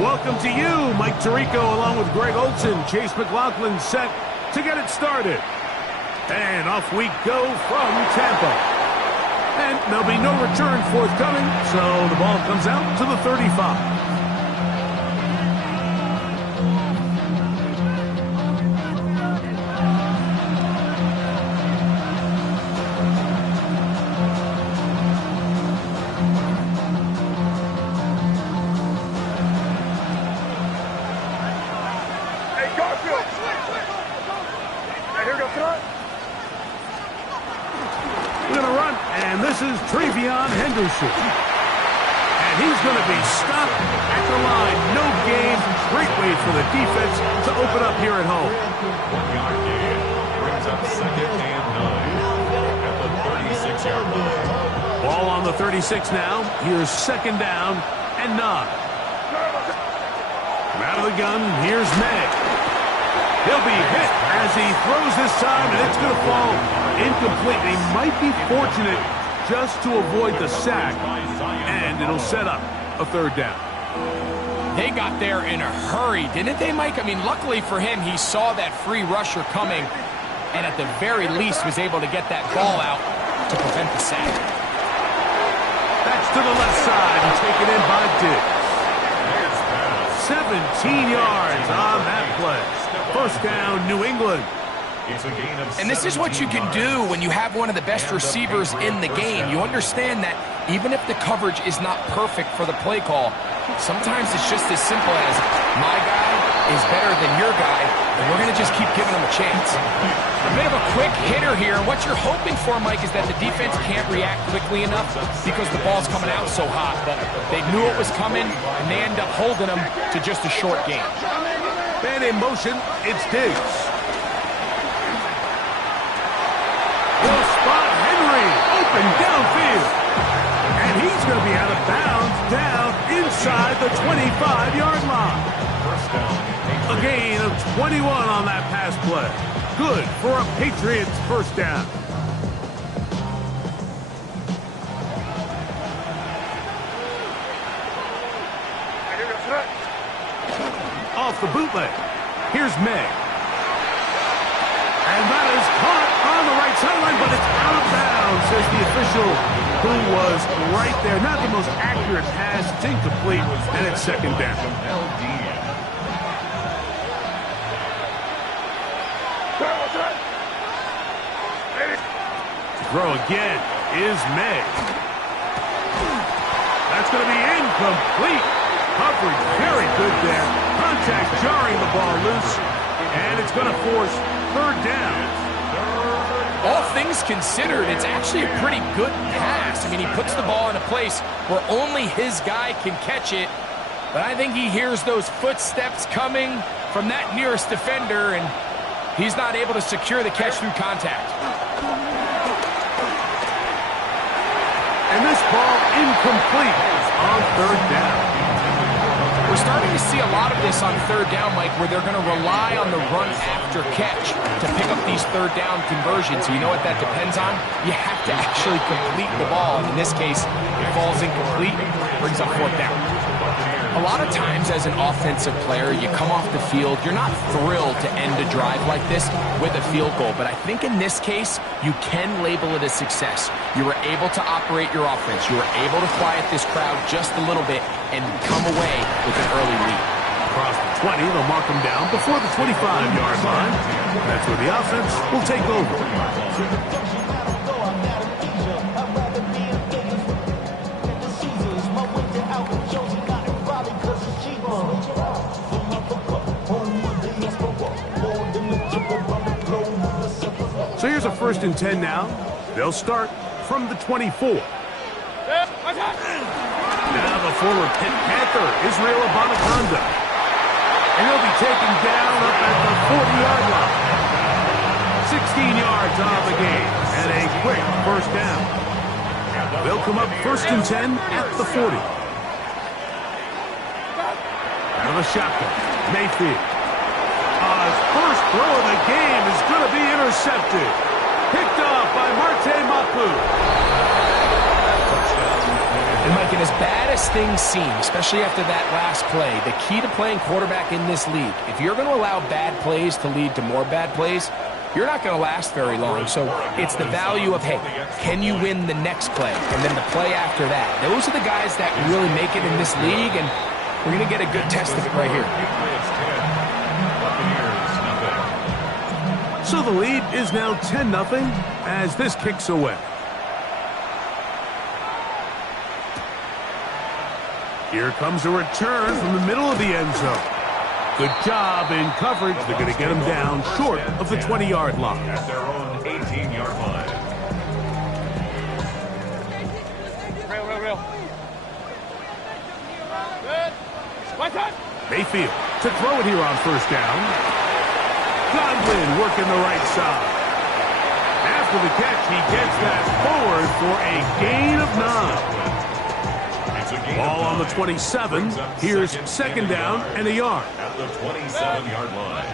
Welcome to you, Mike Tirico, along with Greg Olson. Chase McLaughlin set to get it started. And off we go from Tampa. And there'll be no return forthcoming, so the ball comes out to the 35. Travion Henderson. And he's going to be stopped at the line. No gain. Great way for the defense to open up here at home. 1 yard gain. Brings up 2nd and 9 at the 36-yard line. Ball on the 36 now. Here's 2nd down and 9. Out of the gun, here's May. He'll be hit as he throws this time, and it's going to fall incomplete. He might be fortunate just to avoid the sack, and it'll set up a 3rd down. They got there in a hurry, didn't they, Mike? I mean, luckily for him, he saw that free rusher coming, and at the very least was able to get that ball out to prevent the sack. That's to the left side and taken in by Diggs. 17 yards on that play. 1st down, New England. And this is what you can do when you have one of the best receivers in the game. You understand that even if the coverage is not perfect for the play call, sometimes it's just as simple as my guy is better than your guy, and we're going to just keep giving him a chance. A bit of a quick hitter here. What you're hoping for, Mike, is that the defense can't react quickly enough because the ball's coming out so hot. But they knew it was coming, and they end up holding them to just a short game. And in motion, it's Diggs. Will spot Henry open downfield. And he's going to be out of bounds down inside the 25-yard line. A gain of 21 on that pass play. Good for a Patriots 1st down. Off the bootleg. Here's May. And that is caught on the right sideline, but it's out of bounds, says the official, who was right there. Not the most accurate pass. It's incomplete, and it's 2nd down. Throw again is May. That's going to be incomplete. Coverage very good there. Contact jarring the ball loose, and it's going to force 3rd down. All things considered, it's actually a pretty good pass. I mean, he puts the ball in a place where only his guy can catch it. But I think he hears those footsteps coming from that nearest defender, and he's not able to secure the catch through contact. And this ball incomplete on 3rd down. We're starting to see a lot of this on 3rd down, Mike, where they're going to rely on the run after catch to pick up these 3rd down conversions. So you know what that depends on? You have to actually complete the ball. In this case, it falls incomplete, brings up 4th down. A lot of times as an offensive player, you come off the field, you're not thrilled to end a drive like this with a field goal. But I think in this case, you can label it a success. You were able to operate your offense. You were able to quiet this crowd just a little bit and come away with an early lead. Across the 20, they'll mark them down before the 25-yard line. That's where the offense will take over. So here's a 1st and 10 now. They'll start from the 24. Now the former Pitt Panther, Israel Abanikanda. And he'll be taken down up at the 40-yard line. 16 yards on the game and a quick 1st down. They'll come up 1st and 10 at the 40. Out of the shotgun, Mayfield. His first throw of the game is going to be intercepted. Picked off by Marte Mapu. And Mike, and as bad as things seem, especially after that last play, the key to playing quarterback in this league, if you're going to allow bad plays to lead to more bad plays, you're not going to last very long. So it's the value of, hey, can you win the next play and then the play after that? Those are the guys that really make it in this league, and we're going to get a good test of it right here. So the lead is now 10-0 as this kicks away. Here comes a return from the middle of the end zone. Good job in coverage. They're going to get him down short of the 20-yard line. At their own 18-yard line. Real. Good. One time. Mayfield to throw it here on first down. Godwin working the right side. After the catch, he gets that forward for a gain of 9. Ball on the 27. Here's second down and a yard. At the 27-yard line.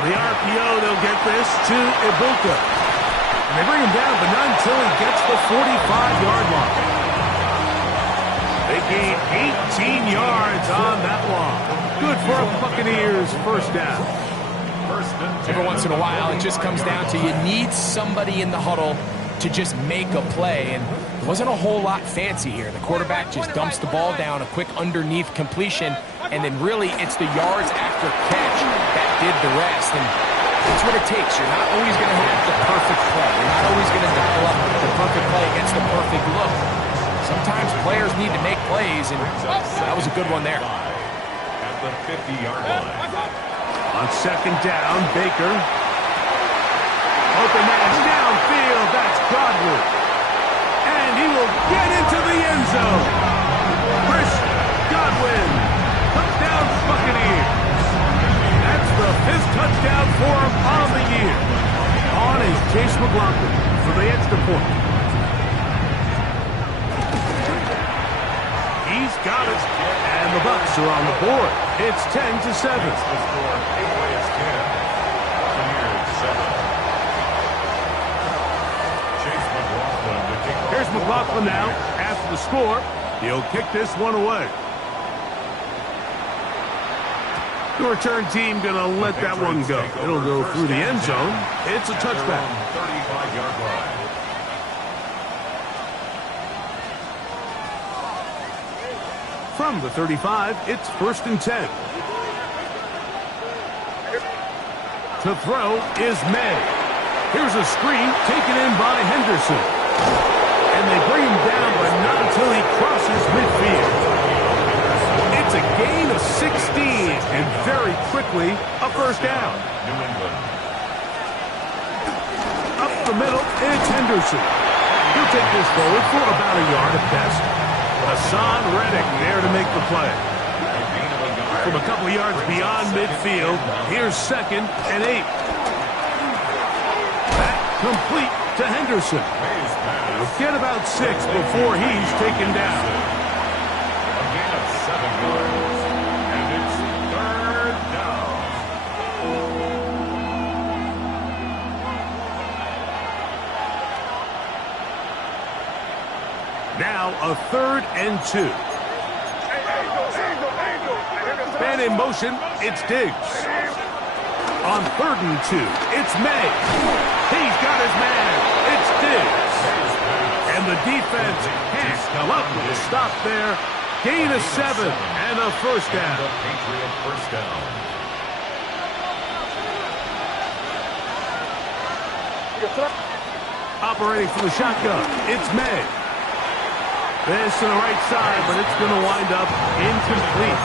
The RPO, they'll get this to Ibuka. And they bring him down, but not until he gets the 45-yard line. They gain 18 yards on that long. Good for a Buccaneers first down. Every once in a while, it just comes down to you need somebody in the huddle to just make a play, and it wasn't a whole lot fancy here. The quarterback just dumps the ball down, a quick underneath completion, and then really it's the yards after catch that did the rest, and that's what it takes. You're not always going to have the perfect play. You're not always going to develop the perfect play against the perfect look. Sometimes players need to make plays, and that was a good one there. At the 50-yard line. On second down, Baker. Open man downfield. That's Godwin. And he will get into the end zone. Chris Godwin. Touchdown Buccaneers. That's the 5th touchdown for him on the year. On is Chase McLaughlin for the extra point. He's got it. And the Bucs are on the board. It's 10-7. Here's McLaughlin now. After the score, he'll kick this one away. The return team going to let that one go. It'll go through the end zone. It's a touchback. 35-yard line. From the 35, it's 1st and 10. To throw is May. Here's a screen taken in by Henderson. And they bring him down, but not until he crosses midfield. It's a gain of 16, and very quickly, a first down. New England. Up the middle, it's Henderson. He'll take this forward for about a yard at best. Hassan Reddick there to make the play. From a couple of yards beyond midfield, here's 2nd and 8. That complete to Henderson. He'll get about 6 before he's taken down. A gain of 7 yards. And it's 3rd down. Now a 3rd and 2. And in motion, it's Diggs. On 3rd and 2, it's May. He's got his man. It's Diggs. And the defense can't come up with a stop there. Gain of 7 and a first down. The Patriot first down. Operating from the shotgun, it's May. This to the right side, but it's going to wind up incomplete.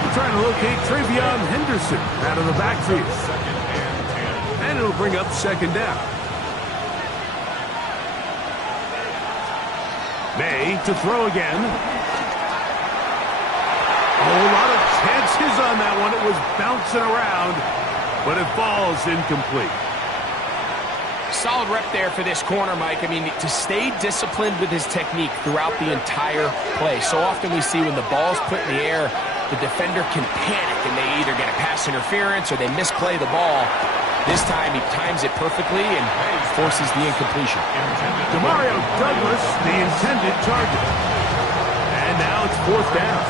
We're trying to locate Travion Henderson out of the backfield. And it'll bring up 2nd down. May to throw again. A lot of chances on that one. It was bouncing around, but it falls incomplete. Solid rep there for this corner, Mike. I mean, to stay disciplined with his technique throughout the entire play. So often we see when the ball's put in the air, the defender can panic and they either get a pass interference or they misplay the ball. This time he times it perfectly and forces the incompletion. Demario Douglas, the intended target. And now it's 4th down.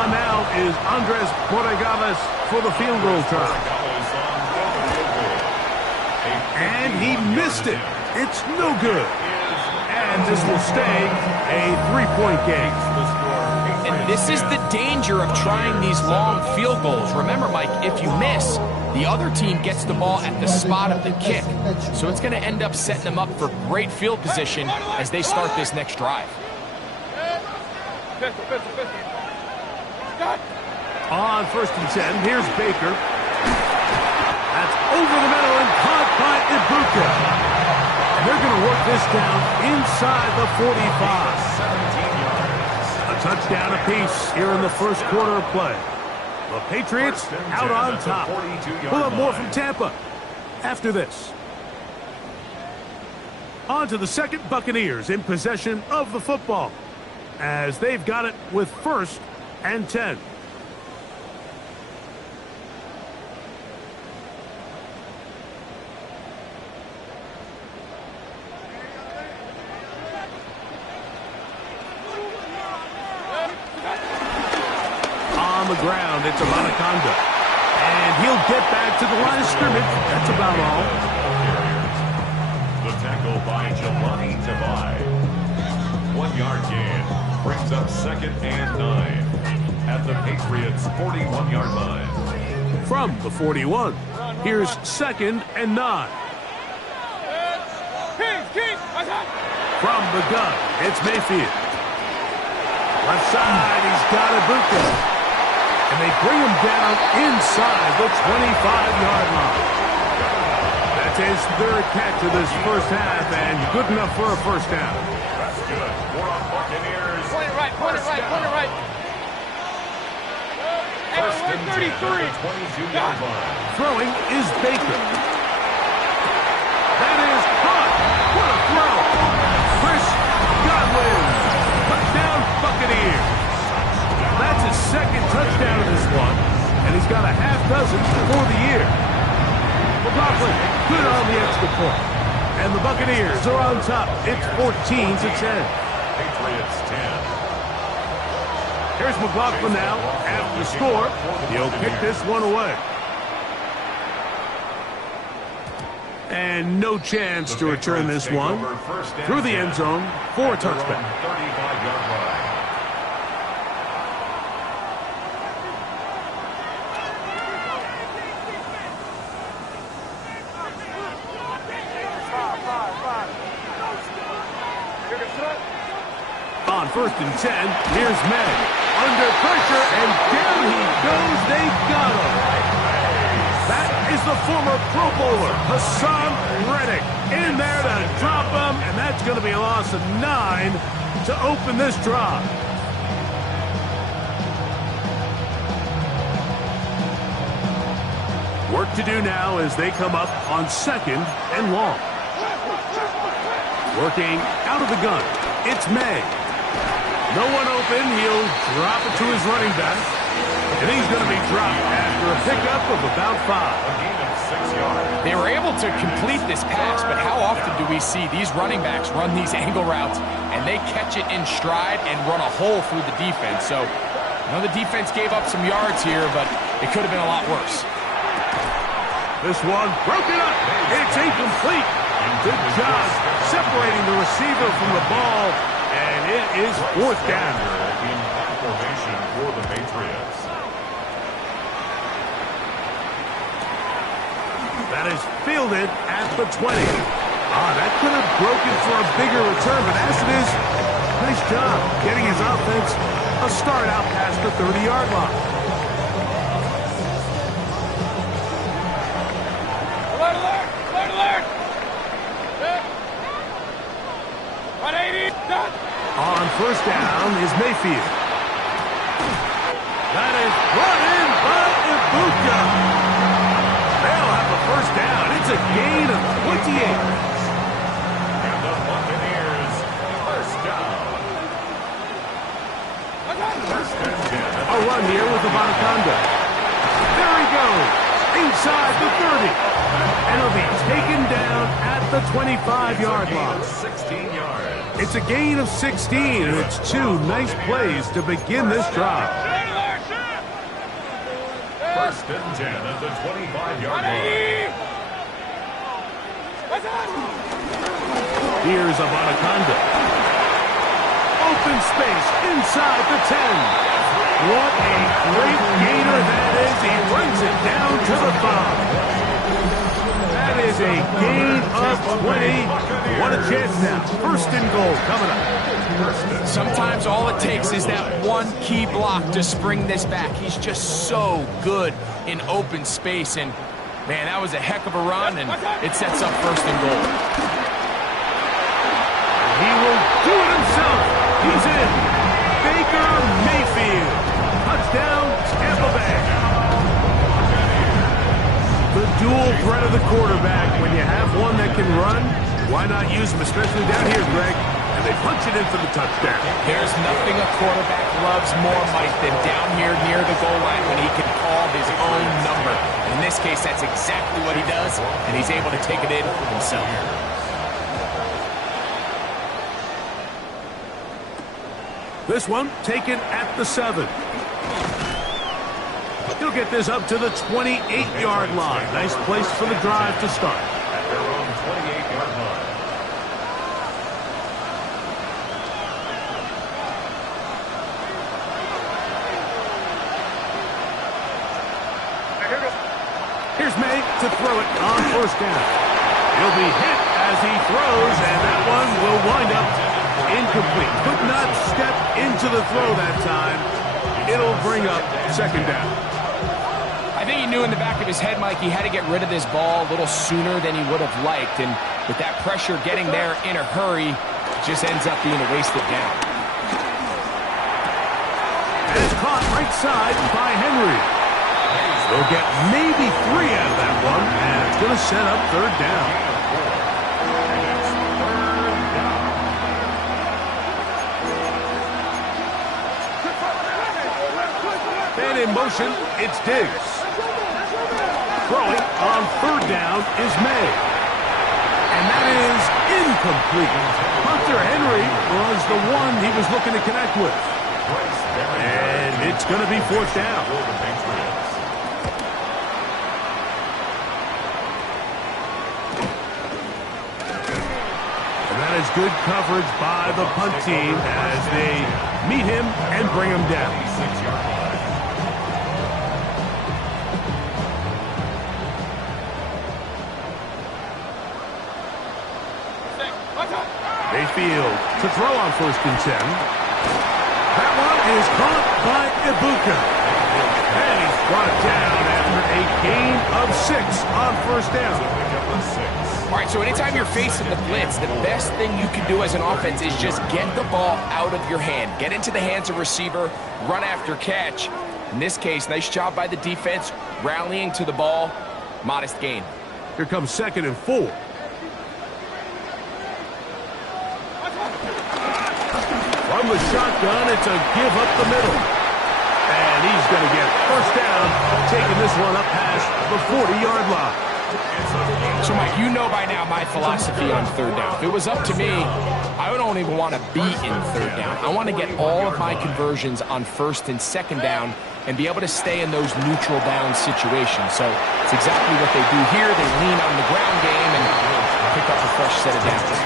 On now is Andres Borregales for the field goal try. And he missed it. It's no good. And this will stay a 3-point game. And this is the danger of trying these long field goals. Remember, Mike, if you miss, the other team gets the ball at the spot of the kick. So it's going to end up setting them up for great field position as they start this next drive. On 1st and 10, here's Baker. That's over the middle and caught by Ibuka. And they're going to work this down inside the 45. 17 yards. A touchdown apiece here in the first quarter of play. The Patriots out on top. We'll have more from Tampa after this. On to the second, Buccaneers in possession of the football as they've got it with 1st and 10. On the ground, it's Abanikanda. And he'll get back to the line of scrimmage. That's about all. The tackle by Jahlani Tavai. 1-yard gain. Brings up 2nd and 9 at the Patriots' 41-yard line. From the 41, here's 2nd and 9. From the gun, it's Mayfield. Left side, he's got Ibuka. And they bring him down inside the 25-yard line. That's his 3rd catch of this first half, and good enough for a 1st down. That's good. For our Buccaneers. Point it right, point it right, point it right. First and 10 33. at the 22-yard line. Throwing is Baker. That is caught. What a throw. Chris Godwin. Touchdown, Buccaneers. That's his 2nd touchdown of this one, and he's got a half dozen for the year. McLaughlin, good on the extra point. And the Buccaneers are on top. It's 14-10. Patriots 10. Here's McLaughlin now. After the score, he'll kick this one away. And no chance to return this one through the end zone for a touchback. 35-yard line. On 1st and 10, here's May. Under pressure, and down he goes. They got him. That is the former Pro Bowler, Hassan Reddick, in there to drop him, and that's going to be a loss of 9 to open this drive. Work to do now as they come up on 2nd and long. Working out of the gun, it's May. No one open, he'll drop it to his running back. And he's going to be dropped after a pickup of about 5. A gain of 6 yards. They were able to complete this pass, but how often do we see these running backs run these angle routes and they catch it in stride and run a hole through the defense? So, I know the defense gave up some yards here, but it could have been a lot worse. This one broken up. It's incomplete. Good job separating the receiver from the ball. And it is 4th down. In high formation for the Patriots. That is fielded at the 20. That could have broken for a bigger return, but as it is, nice job getting his offense a start out past the 30-yard line. Alert, alert, alert, alert. 180, done. On 1st down is Mayfield. That is brought in by Ibuka. They'll have a 1st down. It's a gain of 28. And the Buccaneers, 1st down. 1st and 10. a run here with Abanikanda. There he goes, inside the 30. And he'll be taken down at the 25-yard line. 16 yards. It's a gain of 16, and it's two nice plays to begin this drive. First and 10 at the 25-yard line. Here's Abanikanda. Open space inside the 10. What a great gainer that is. He runs it down to the 5. That is a gain of 20. What a chance now. First and goal coming up. Sometimes all it takes is that one key block to spring this back. He's just so good in open space. And, man, that was a heck of a run, and it sets up first and goal. He will do it himself. He's in. Baker Mayfield. Touchdown, Tampa Bay. The dual threat of the quarterback. When you have one that can run, why not use him, especially down here, Greg? And they punch it in for the touchdown. There's nothing a quarterback loves more, Mike, than down here near the goal line when he can call his own number. In this case, that's exactly what he does, and he's able to take it in for himself. This one taken at the 7. He'll get this up to the 28-yard line. Nice place for the drive to start. At their own 28-yard line. Here's May to throw it on first down. He'll be hit as he throws, and that one will wind up incomplete. Could not step into the throw that time. It'll bring up second down. I think he knew in the back of his head, Mike, he had to get rid of this ball a little sooner than he would have liked. And with that pressure getting there in a hurry, it just ends up being a wasted down. And it's caught right side by Henry. They'll get maybe 3 out of that one, and it's going to set up third down. And in motion, it's Diggs. Throwing on third down is May. And that is incomplete. Hunter Henry was the one he was looking to connect with. And it's going to be fourth down. And that is good coverage by the punt team as they meet him and bring him down. 6-yard line. Mayfield to throw on first and 10. That one is caught by Ibuka. And he's brought down after a gain of 6 on first down. All right, so anytime you're facing the blitz, the best thing you can do as an offense is just get the ball out of your hand. Get into the hands of receiver, run after catch. In this case, nice job by the defense, rallying to the ball. Modest gain. Here comes second and 4. From the shotgun, it's a give up the middle. And he's going to get first down, taking this one up past the 40-yard line. So, Mike, you know by now my philosophy on third down. If it was up to me, I don't even want to be in third down. I want to get all of my conversions on first and second down and be able to stay in those neutral down situations. So it's exactly what they do here. They lean on the ground game and pick up a fresh set of downs.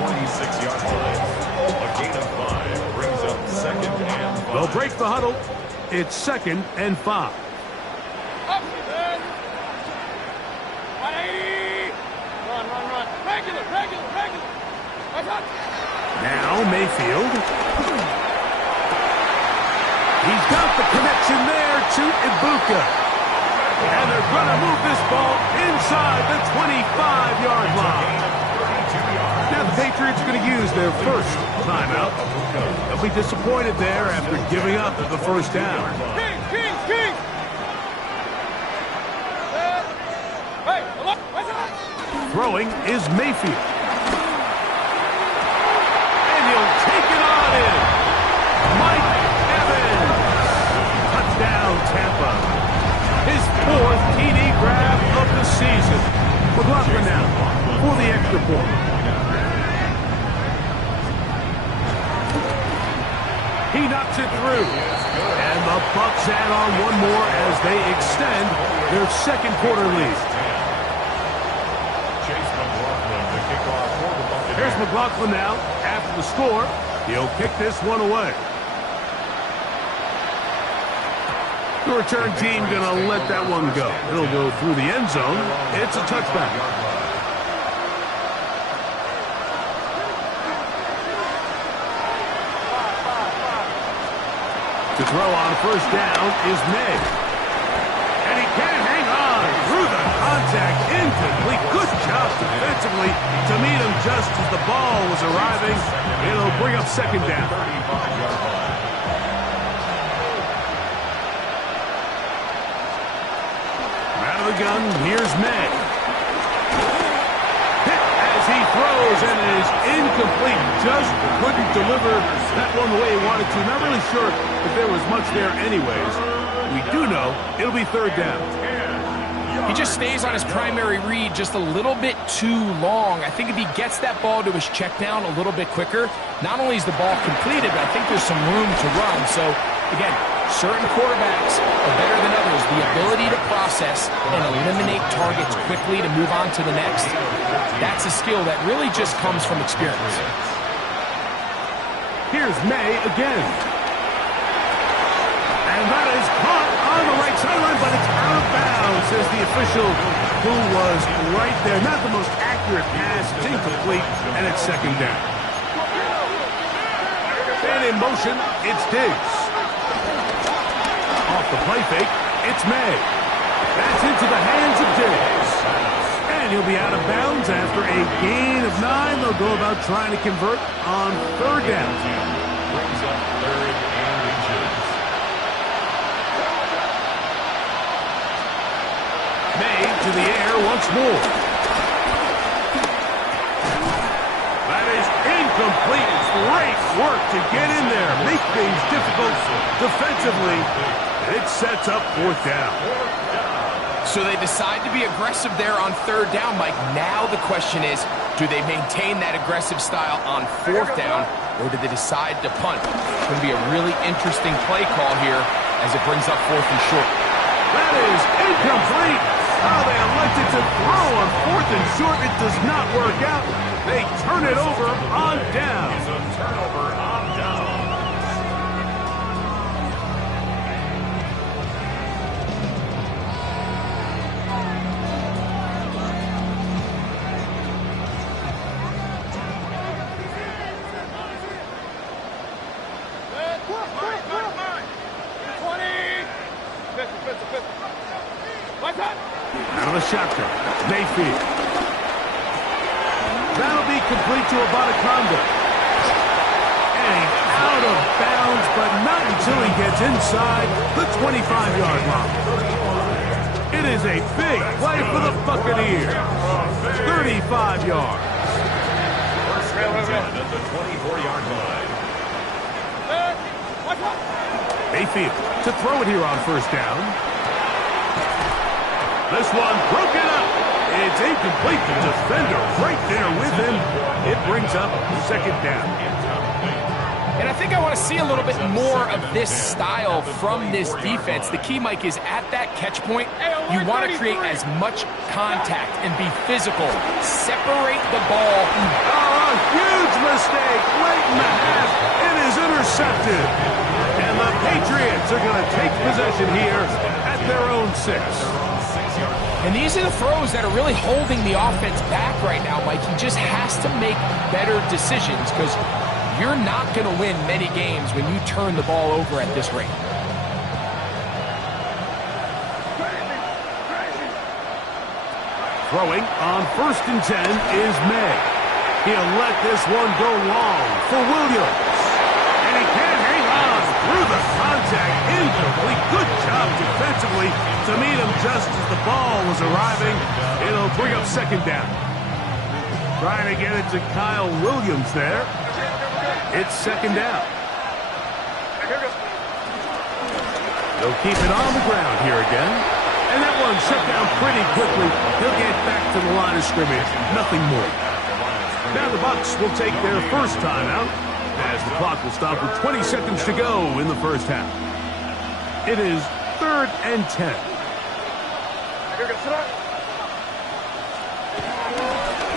46-yard line. A gain of 5 brings up second and 5. They'll break the huddle. It's second and 5. Up, man. 180. Run. Regular. Now Mayfield. He's got the connection there to Ibuka. And they're going to move this ball inside the 25-yard line. Now the Patriots are going to use their first timeout. They'll be disappointed there after giving up the first down. King. Hey, look. Throwing is Mayfield. And he'll take it on in. fourth TD grab of the season. McLaughlin now for the extra point. He knocks it through. And the Bucks add on one more as they extend their second quarter lead. Here's McLaughlin now after the score. He'll kick this one away. The return team going to let that one go. It'll go through the end zone. It's a touchback. To throw on first down is May. And he can't hang on through the contact. Incomplete. Good job defensively to meet him just as the ball was arriving. It'll bring up second down. Out of the gun, here's May. Hit as he throws and is incomplete. Just couldn't deliver that one the way he wanted to. Not really sure if there was much there anyways. We do know it'll be third down. He just stays on his primary read just a little bit too long. I think if he gets that ball to his check down a little bit quicker, not only is the ball completed, but I think there's some room to run. So, again, certain quarterbacks are better than others. The ability to process and eliminate targets quickly to move on to the next, that's a skill that really just comes from experience. Here's May again. And that is caught on the right sideline, but it's out of bounds, says the official who was right there. Not the most accurate pass. It's incomplete, and it's second down. And in motion, it's Diggs. Off the play fake, it's May. That's into the hands of Diggs. And he'll be out of bounds after a gain of 9. They'll go about trying to convert on third down. Brings up third and inches. May to the air once more. That is incomplete. Great work to get in there. Make things difficult defensively. It sets up fourth down. So they decide to be aggressive there on third down, Mike. Now the question is, do they maintain that aggressive style on fourth down, or do they decide to punt? It's going to be a really interesting play call here as it brings up fourth and short. That is incomplete. Oh, they elected to throw on fourth and short. It does not work out. They turn it over on down. It's a turnover on down. Out of the shotgun, Mayfield. That'll be complete to Abataconda. And out of bounds, but not until he gets inside the 25-yard line. It is a big play for the Buccaneers. 35 yards. First and 10 at the 24-yard line. Mayfield to throw it here on first down. This one broken up. It's incomplete. The defender right there with him. It brings up second down. And I think I want to see a little bit more of this style from this defense. The key, Mike, is at that catch point, you want to create as much contact and be physical. Separate the ball. Oh, a huge mistake late in the half. It is intercepted. And the Patriots are going to take possession here at their own 6. And these are the throws that are really holding the offense back right now, Mike. He just has to make better decisions because you're not going to win many games when you turn the ball over at this rate. Throwing on first and 10 is May. He'll let this one go long for Williams. And he can't hang on through the contact. Incomplete. Good job defensively to meet him just as the ball was arriving. It'll bring up second down. Trying to get it to Kyle Williams there. It's second down. They'll keep it on the ground here again. And that one shut down pretty quickly. He'll get back to the line of scrimmage. Nothing more. Now the Bucs will take their first timeout as the clock will stop with 20 seconds to go in the first half. It is 3rd and 10.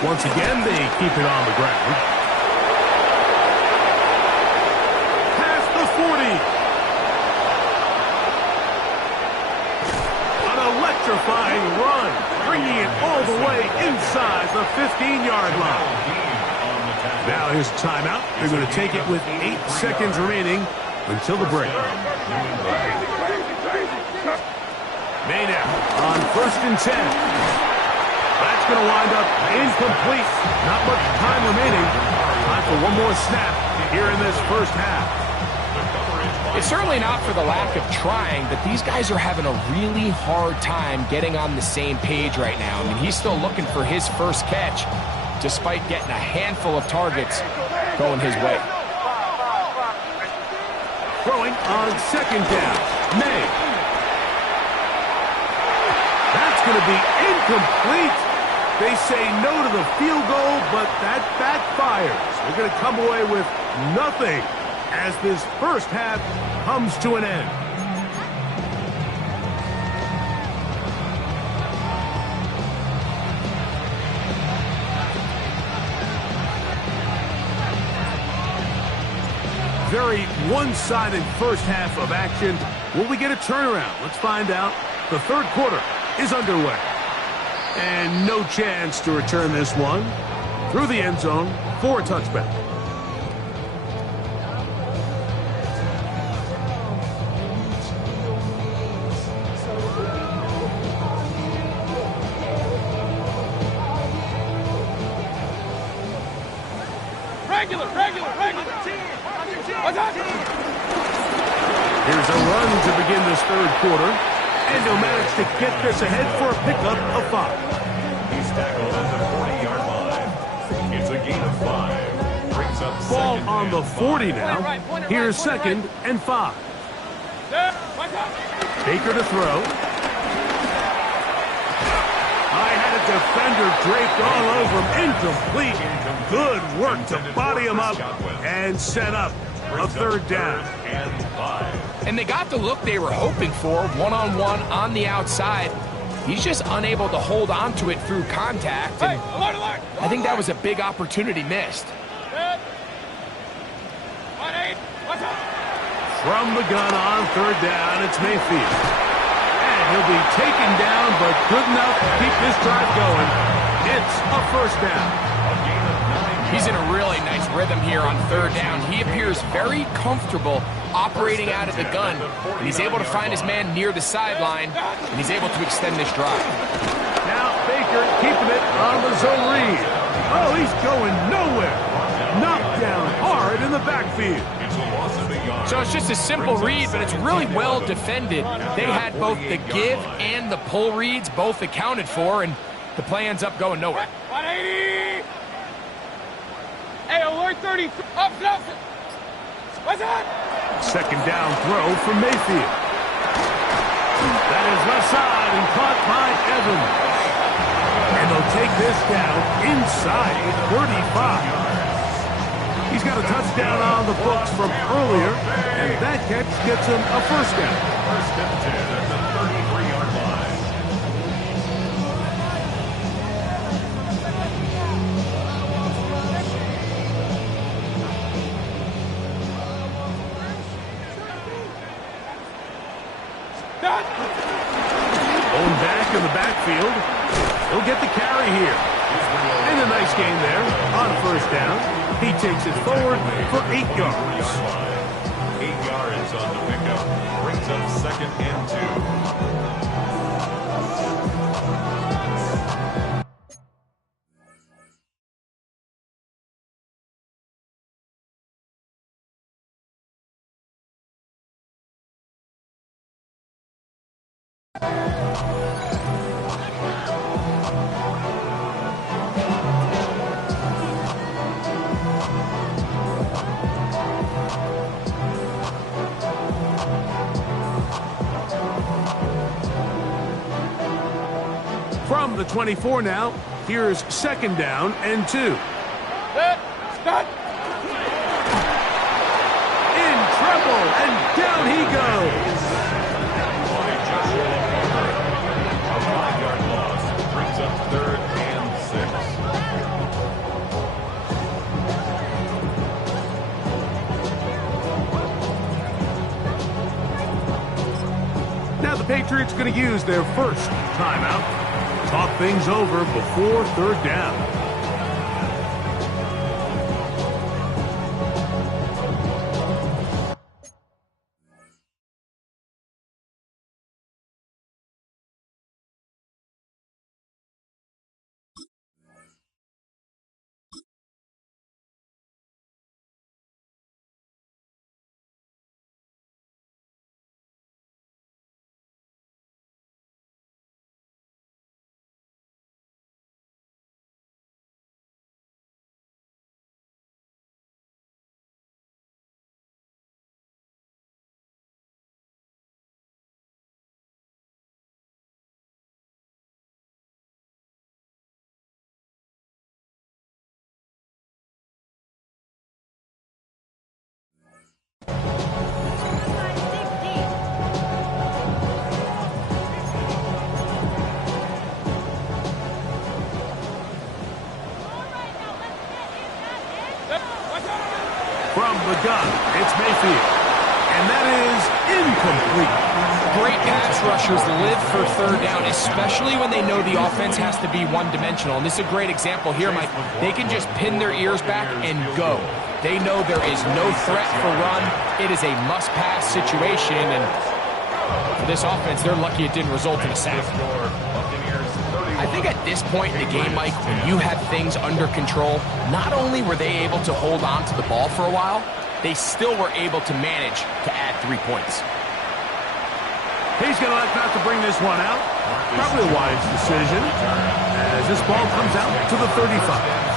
Once again, they keep it on the ground. Past the 40. An electrifying run, bringing it all the way inside the 15-yard line. Now here's timeout. They're going to take it with 8 seconds remaining until the break. May now on 1st and 10. That's going to wind up incomplete. Not much time remaining. Time for one more snap here in this first half. It's certainly not for the lack of trying, but these guys are having a really hard time getting on the same page right now. I mean, he's still looking for his first catch, despite getting a handful of targets going his way. Throwing on 2nd down. May. That's going to be incomplete. They say no to the field goal, but that backfires. They're going to come away with nothing as this first half comes to an end. Very one-sided first half of action. Will we get a turnaround? Let's find out. The 3rd quarter is underway. And no chance to return this one through the end zone for a touchback. Regular. What's up? Here's a run to begin this 3rd quarter. And he'll manage to get this ahead for a pickup of 5. He's tackled at the 40-yard line. It's a gain of 5. Brings up Ball second on and the 40 5. now. Here's 2nd and 5. Baker to throw. I had a defender draped all over him. Incomplete. Good work to body him up and set up a 3rd down. And they got the look they were hoping for, one-on-one on the outside. He's just unable to hold on to it through contact. And I think that was a big opportunity missed. From the gun on 3rd down, it's Mayfield. And he'll be taken down, but good enough to keep this drive going. It's a first down. He's in a really nice rhythm here on 3rd down. He appears very comfortable operating out of the gun. And he's able to find his man near the sideline, and he's able to extend this drive. Now Baker keeping it on the zone read. Oh, he's going nowhere. Knocked down hard in the backfield. So it's just a simple read, but it's really well defended. They had both the give and the pull reads both accounted for, and the play ends up going nowhere. 180. Hey, alert 30. Up. What's that? 2nd down throw from Mayfield. That is left side and caught by Evans. And they'll take this down inside the 35. He's got a touchdown on the books from earlier, and that catch gets him a first down. 1st and 10 at the 33-yard line. Going back in the backfield. He'll get the carry here. And a nice gain there on 1st down. He takes it forward for 8 yards. 8 yards on the pickup. Brings up 2nd and 2. From the 24 now, here's 2nd down and 2. Set. Start. In trouble, and down he goes. By Joshua Palmer. A 5-yard loss brings up 3rd and 6. Now the Patriots going to use their first timeout. Talk things over before 3rd down. From the gun, it's Mayfield. And that is incomplete. Great pass rushers live for 3rd down, especially when they know the offense has to be one-dimensional. And this is a great example here, Mike. They can just pin their ears back and go. They know there is no threat for run. It is a must-pass situation. And for this offense, they're lucky it didn't result in a sack. I think at this point in the game, Mike, when you had things under control, not only were they able to hold on to the ball for a while, they still were able to manage to add 3 points. He's going to elect not to bring this one out. Probably a wise decision as this ball comes out to the 35.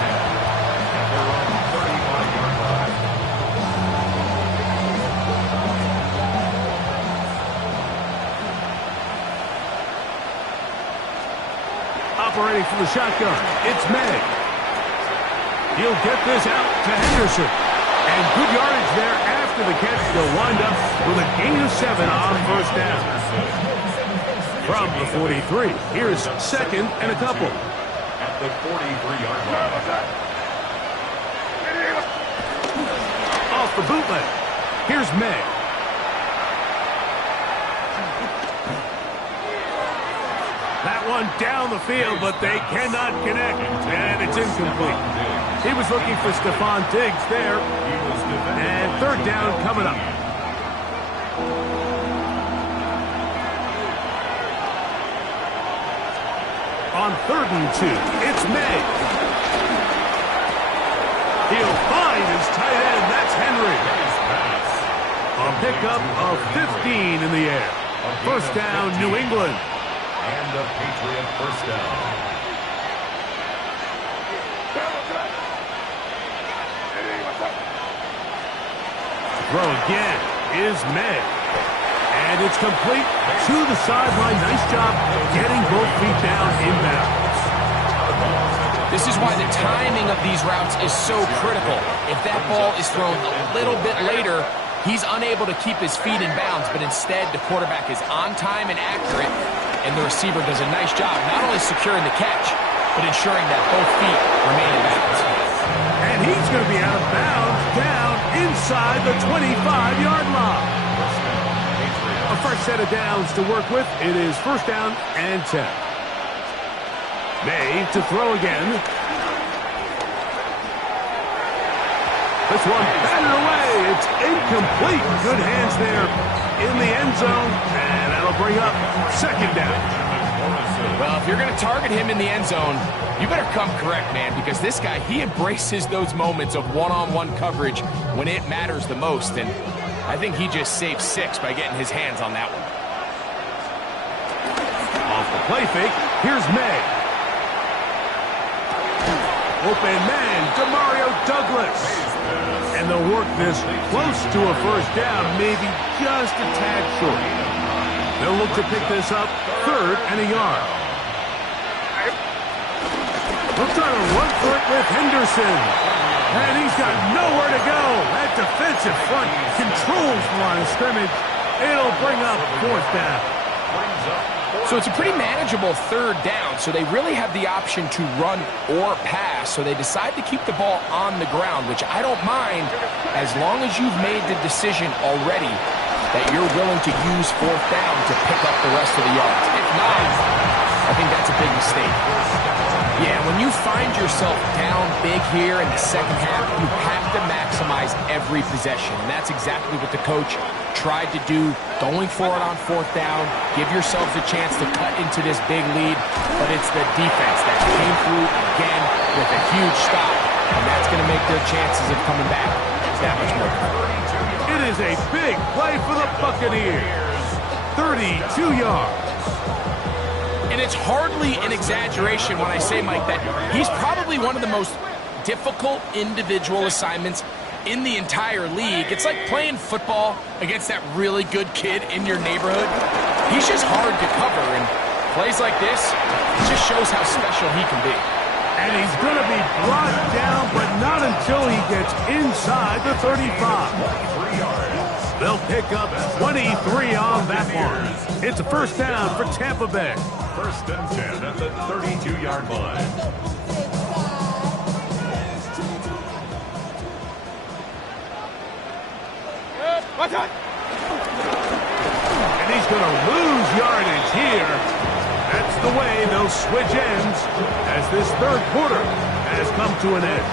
Operating from the shotgun, it's May. He'll get this out to Henderson. And good yardage there after the catch. They'll wind up with a gain of 7 on 1st down. From the 43, here's 2nd and a couple. At the 43-yard line. Off the bootleg, here's May. That one down the field, but they cannot connect, and it's incomplete. He was looking for Stephon Diggs there, and 3rd down coming up. On 3rd and 2, it's May. He'll find his tight end, that's Henry. A pickup of 15 in the air. 1st down, New England. And a Patriot 1st down. Throw again is May. And it's complete to the sideline. Nice job getting both feet down inbounds. This is why the timing of these routes is so critical. If that ball is thrown a little bit later, he's unable to keep his feet in bounds, but instead the quarterback is on time and accurate, and the receiver does a nice job not only securing the catch, but ensuring that both feet remain in bounds. And he's going to be out of bounds down inside the 25-yard line. A fresh set of downs to work with. It is 1st down and 10. May to throw again. This one batted away. It's incomplete. Good hands there in the end zone. And that'll bring up 2nd down. Well, if you're going to target him in the end zone, you better come correct, man, because this guy, he embraces those moments of one-on-one coverage when it matters the most. And I think he just saved 6 by getting his hands on that one. Off the play fake, here's May. Open man, Demario Douglas. And they'll work this close to a 1st down, maybe just a tad short. They'll look to pick this up 3rd and a yard. He'll try to run for it with Henderson. And he's got nowhere to go. That defensive front controls the line of scrimmage. It'll bring up fourth down. So it's a pretty manageable third down, so they really have the option to run or pass, so they decide to keep the ball on the ground, which I don't mind as long as you've made the decision already that you're willing to use fourth down to pick up the rest of the yards. If not, I think that's a big mistake. Yeah, when you find yourself down big here in the second half, you have to maximize every possession, and that's exactly what the coach tried to do, going for it on fourth down, give yourselves a chance to cut into this big lead, but it's the defense that came through again with a huge stop, and that's going to make their chances of coming back that much more difficult. It is a big play for the Buccaneers. 32 yards. And it's hardly an exaggeration when I say, Mike, that he's probably one of the most difficult individual assignments in the entire league. It's like playing football against that really good kid in your neighborhood. He's just hard to cover, and plays like this, it just shows how special he can be. And he's going to be brought down, but not until he gets inside the 35. They'll pick up 23 on that one. It's a first down for Tampa Bay. First and 10 at the 32-yard line. And he's going to lose yardage here. That's the way they'll switch ends as this third quarter has come to an end.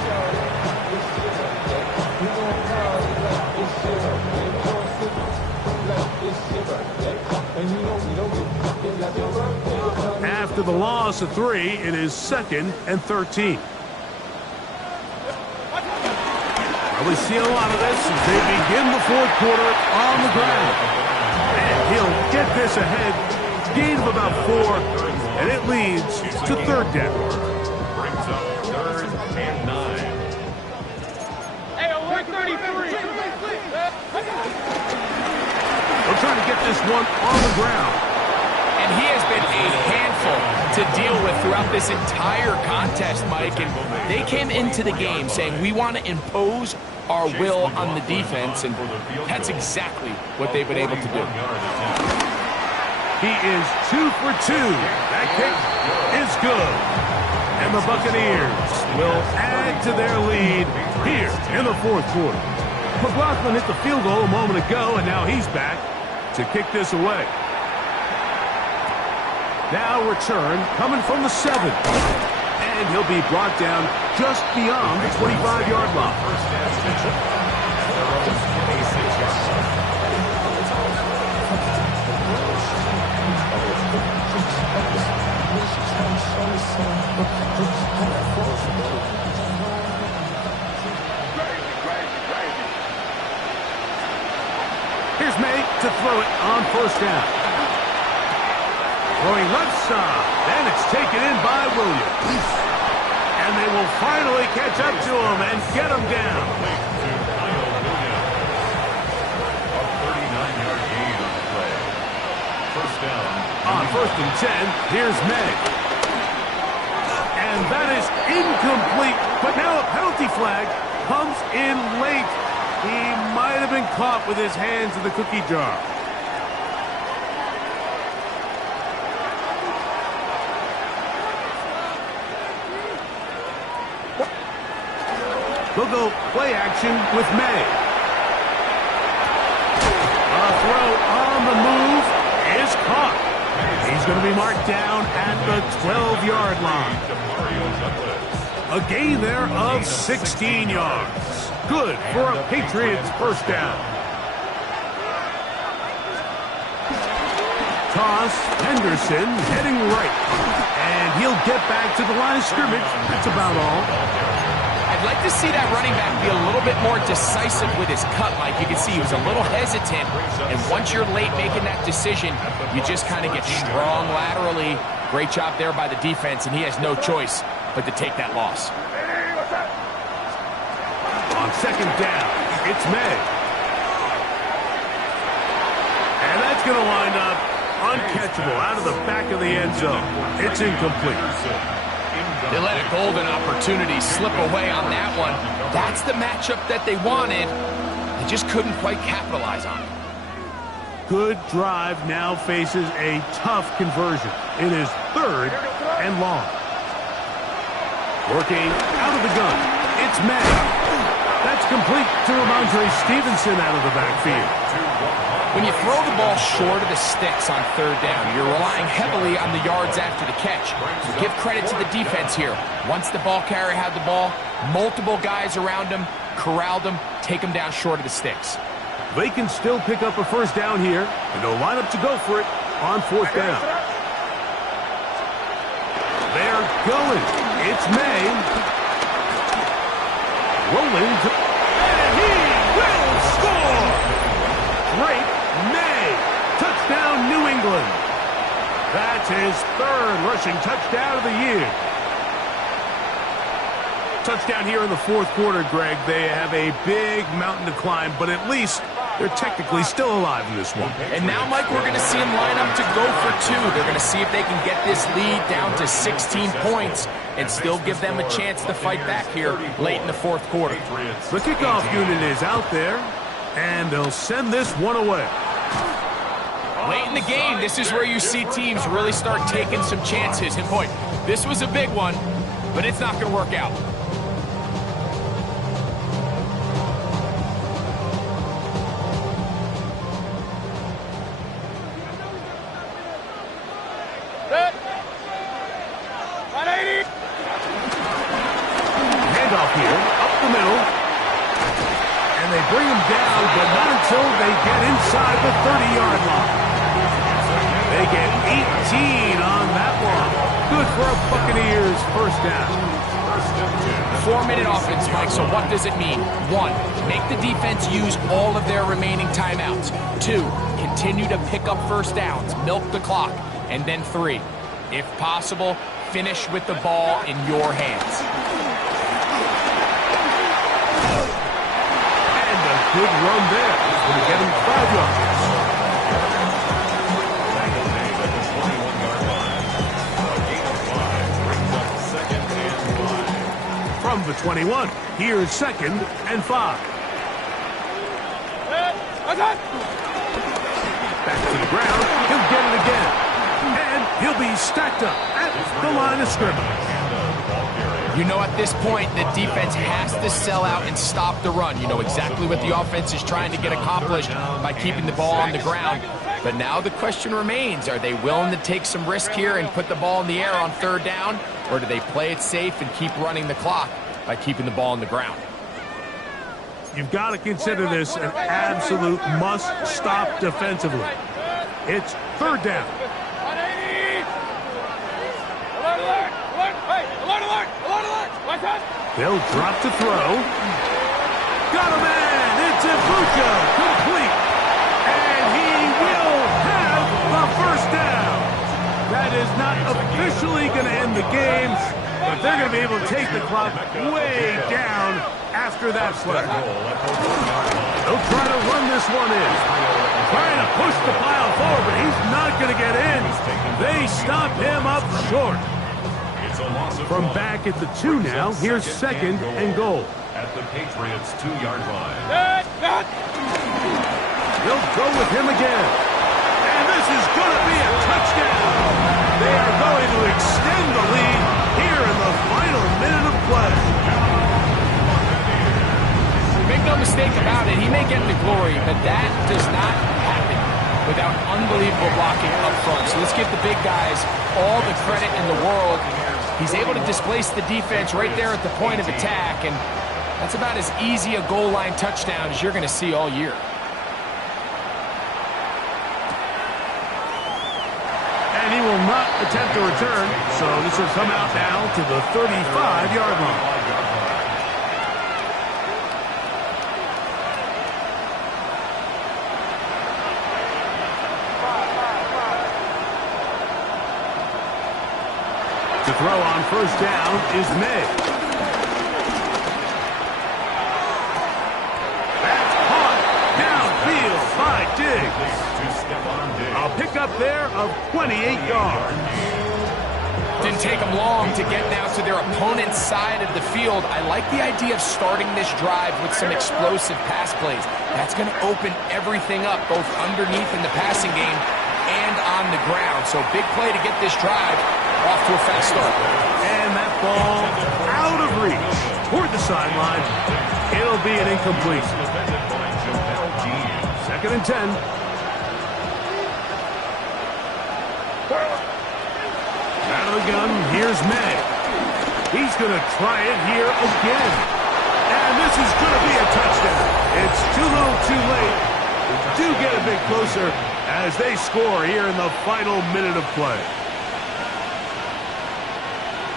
After the loss of 3, it is 2nd and 13. We see a lot of this as they begin the fourth quarter on the ground. And he'll get this ahead. Gain of about 4, and it leads to third down. Brings up 3rd and 9. Hey, 133. We're trying to get this one on the ground. And he has been a handful to deal with throughout this entire contest, Mike. And they came into the game saying, we want to impose our will on the defense, and that's exactly what they've been able to do. He is 2 for 2. That kick is good. And the Buccaneers will add to their lead here in the fourth quarter. McLaughlin hit the field goal a moment ago, and now he's back to kick this away. Now return coming from the 7. And he'll be brought down just beyond the 25-yard line. Here's May to throw it on first down. Throwing left side, and it's taken in by Williams. And they will finally catch up to him and get him down. A 39-yard gain on the play. First down. On first and 10, here's May. And that is incomplete, but now a penalty flag comes in late. He might have been caught with his hands in the cookie jar. They'll go play action with May. A throw on the move is caught. He's going to be marked down at the 12-yard line. A gain there of 16 yards. Good for a Patriots first down. Toss, Henderson heading right. And he'll get back to the line of scrimmage. That's about all. I'd like to see that running back be a little bit more decisive with his cut, Mike. You can see he was a little hesitant, and once you're late making that decision, you just kind of get strong laterally. Great job there by the defense, and he has no choice but to take that loss. On second down, it's May. And that's going to wind up uncatchable out of the back of the end zone. It's incomplete. They let a golden opportunity slip away on that one. That's the matchup that they wanted. They just couldn't quite capitalize on it. Good drive now faces a tough conversion. It is 3rd and long. Working out of the gun. It's May. That's complete to Ramondre Stevenson out of the backfield. When you throw the ball short of the sticks on 3rd down, you're relying heavily on the yards after the catch. So give credit to the defense here. Once the ball carrier had the ball, multiple guys around him, corralled him, take him down short of the sticks. They can still pick up a 1st down here, and they'll line up to go for it on 4th down. They're going. It's May. Rolling to... And he will score! Drake May. Touchdown, New England. That's his 3rd rushing touchdown of the year. Touchdown here in the 4th quarter, Greg. They have a big mountain to climb, but at least they're technically still alive in this one. And now, Mike, we're going to see them line up to go for 2. They're going to see if they can get this lead down to 16 points and still give them a chance to fight back here late in the 4th quarter. The kickoff unit is out there, and they'll send this one away. Late in the game, this is where you see teams really start taking some chances. And, boy, this was a big one, but it's not going to work out. Handoff here, up the middle. And they bring him down, but not until they get inside the 30-yard line. They get 18 on that one. Good for a Buccaneers 1st down. 4-minute offense, Mike, so what does it mean? 1, make the defense use all of their remaining timeouts. 2, continue to pick up 1st downs, milk the clock. And then 3, if possible, finish with the ball in your hands. And a good run there. It's going to get him 5 yards. From the 21, here's 2nd and 5. Back to the ground, he'll get it again. And he'll be stacked up at the line of scrimmage. You know, at this point, the defense has to sell out and stop the run. You know exactly what the offense is trying to get accomplished by keeping the ball on the ground. But now the question remains, are they willing to take some risk here and put the ball in the air on 3rd down? Or do they play it safe and keep running the clock by keeping the ball on the ground? You've got to consider this an absolute must-stop defensively. It's 3rd down. They'll drop to throw. Got a man. It's Ibuka. Complete. And he will have the 1st down. That is not officially going to end the game, but they're going to be able to take the clock way down after that play. They'll try to run this one in. Trying to push the pile forward, but he's not going to get in. They stop him up short. From back at the 2 now, here's 2nd and goal. At the Patriots' 2-yard line. They'll go with him again. And this is going to be a touchdown. They are going to extend the lead here in the final minute of play. Make no mistake about it, he may get the glory, but that does not happen without unbelievable blocking up front. So let's give the big guys all the credit in the world. He's able to displace the defense right there at the point of attack, and that's about as easy a goal line touchdown as you're going to see all year. And he will not attempt a return, so this will come out now to the 35-yard line. To throw on 1st down is May. That's caught downfield by Diggs. A pickup there of 28 yards. Did Doesn't take them long to get now to their opponent's side of the field. I like the idea of starting this drive with some explosive pass plays. That's going to open everything up, both underneath in the passing game and on the ground. So big play to get this drive off to a fast start. And that ball out of reach toward the sideline. It'll be an incomplete. 2nd and 10. Out of the gun, here's May. He's going to try it here again. And this is going to be a touchdown. It's too little too late. They do get a bit closer as they score here in the final minute of play.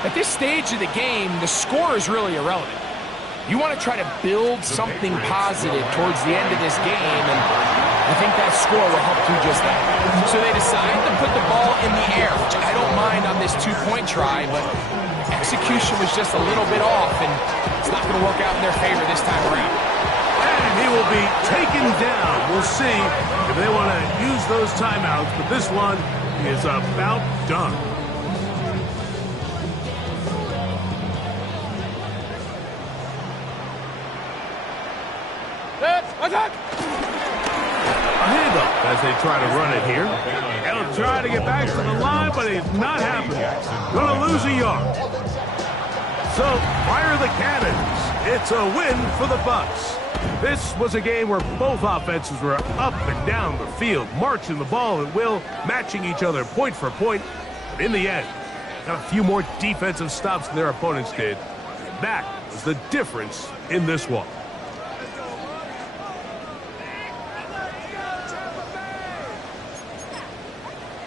At this stage of the game, the score is really irrelevant. You want to try to build something positive towards the end of this game, and I think that score will help do just that. So they decide to put the ball in the air, which I don't mind on this 2-point try, but execution was just a little bit off, and it's not going to work out in their favor this time around. And he will be taken down. We'll see if they want to use those timeouts, but this one is about done. A handoff as they try to run it here. He'll try to get back to the line, but it's not happening. Going to lose a yard. So, fire the cannons. It's a win for the Bucs. This was a game where both offenses were up and down the field, marching the ball at will, matching each other point for point. But in the end, got a few more defensive stops than their opponents did. That was the difference in this one.